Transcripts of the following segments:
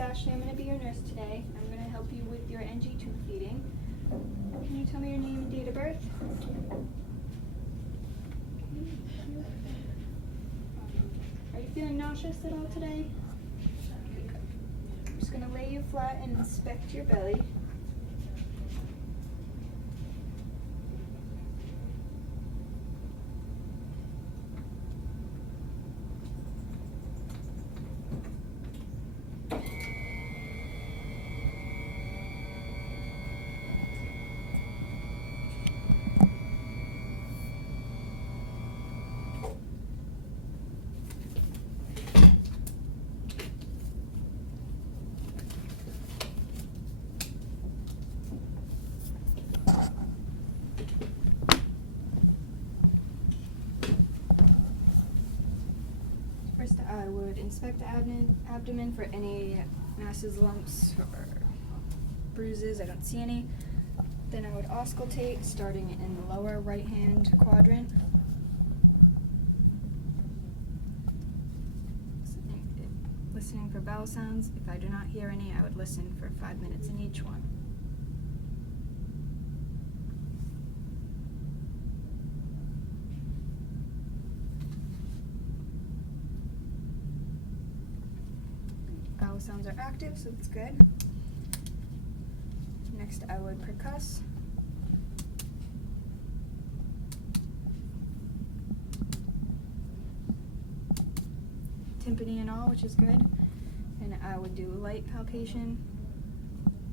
Ashley. I'm going to be your nurse today. I'm going to help you with your NG tube feeding. Can you tell me your name and date of birth? Are you feeling nauseous at all today? I'm just going to lay you flat and inspect your belly. First, I would inspect the abdomen for any masses, lumps, or bruises. I don't see any. Then I would auscultate, starting in the lower right-hand quadrant. Listening for bowel sounds. If I do not hear any, I would listen for 5 minutes in each one. Bowel sounds are active, so that's good. Next, I would percuss. Tympany and all, which is good. And I would do light palpation,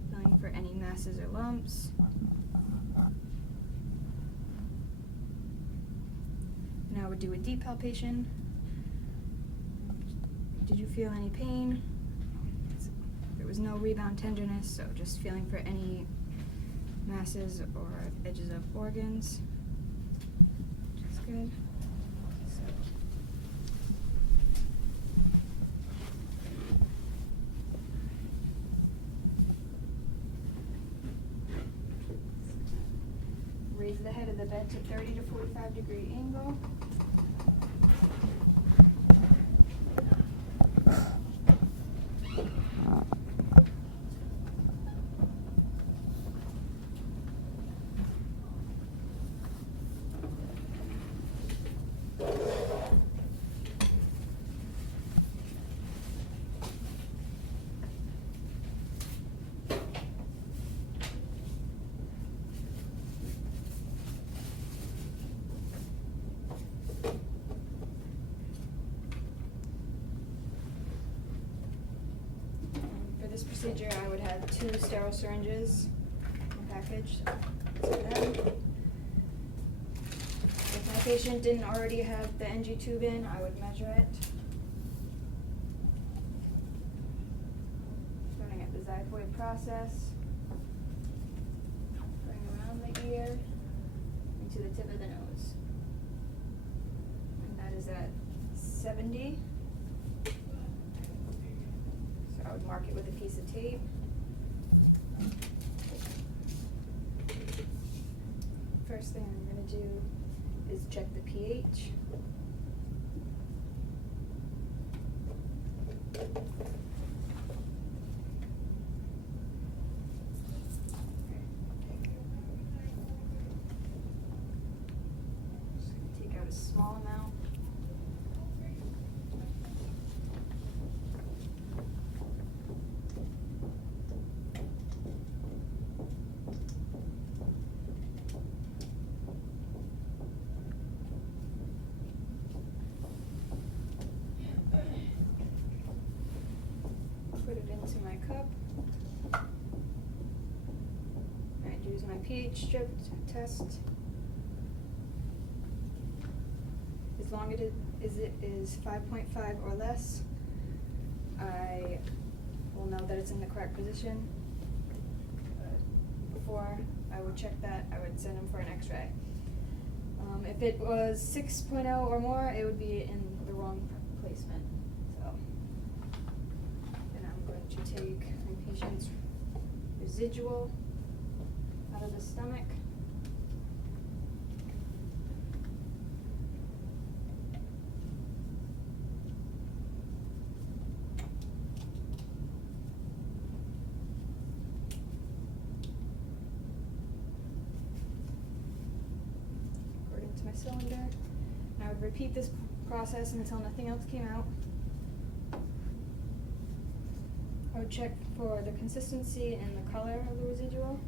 feeling for any masses or lumps. And I would do a deep palpation. Did you feel any pain? There was no rebound tenderness, so just feeling for any masses or edges of organs, which is good. Raise the head of the bed to 30 to 45 degree angle. For this procedure, I would have 2 sterile syringes in the package. If my patient didn't already have the NG tube in, I would measure it. Starting at the xiphoid process, going around the ear, and to the tip of the nose. And that is at 70. I would mark it with a piece of tape. First thing I'm going to do is check the pH. Just going to take out a small amount. Put it into my cup. I'd use my pH strip to test. As long as it is 5.5 or less, I will know that it's in the correct position. Before I would check that, I would send them for an x-ray. If it was 6.0 or more, it would be in the wrong placement. So, then I'm going to take my patient's residual out of the stomach. cylinder. And I would repeat this process until nothing else came out. I would check for the consistency and the color of the residual.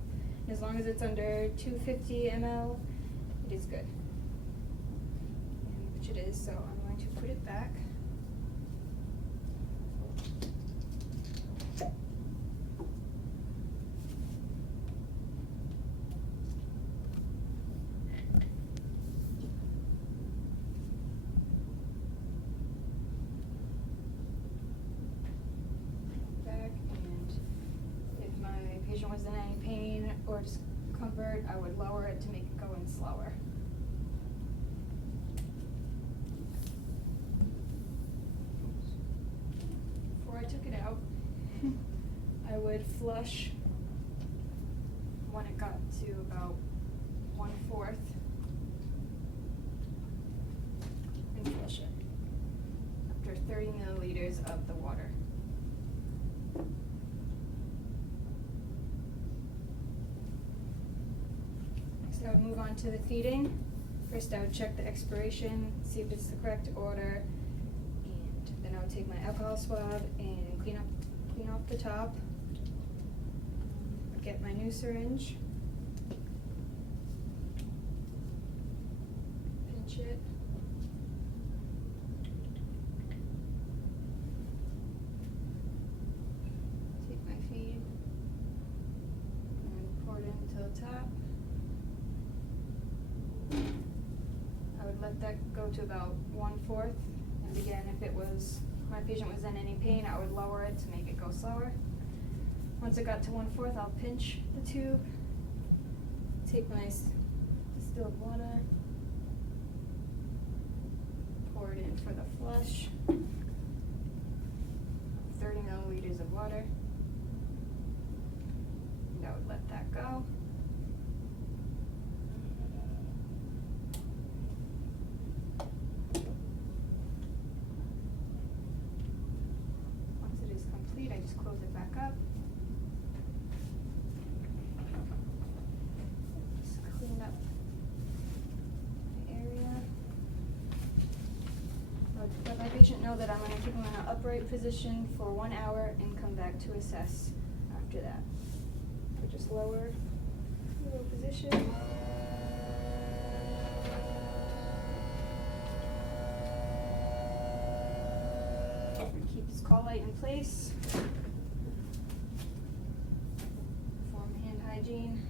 As long as it's under 250 ml, it is good. And which it is, so I'm going to put it back. Was in any pain or discomfort, I would lower it to make it go in slower. Before I took it out, I would flush when it got to about 1/4 and flush it after 30 milliliters of the water. I would move on to the feeding. First I would check the expiration, see if it's the correct order, and then I would take my alcohol swab and clean off the top. Get my new syringe. Pinch it. Take my feed and pour it into the top. I would let that go to about 1/4, and again, if my patient was in any pain, I would lower it to make it go slower. Once it got to 1/4, I'll pinch the tube, take my distilled water, pour it in for the flush, 30 milliliters of water, and I would let that go. I just close it back up. Just clean up the area. I would let my patient know that I'm going to keep him in an upright position for 1 hour and come back to assess after that. So just lower the little position. Keep his colite in place. Perform hand hygiene.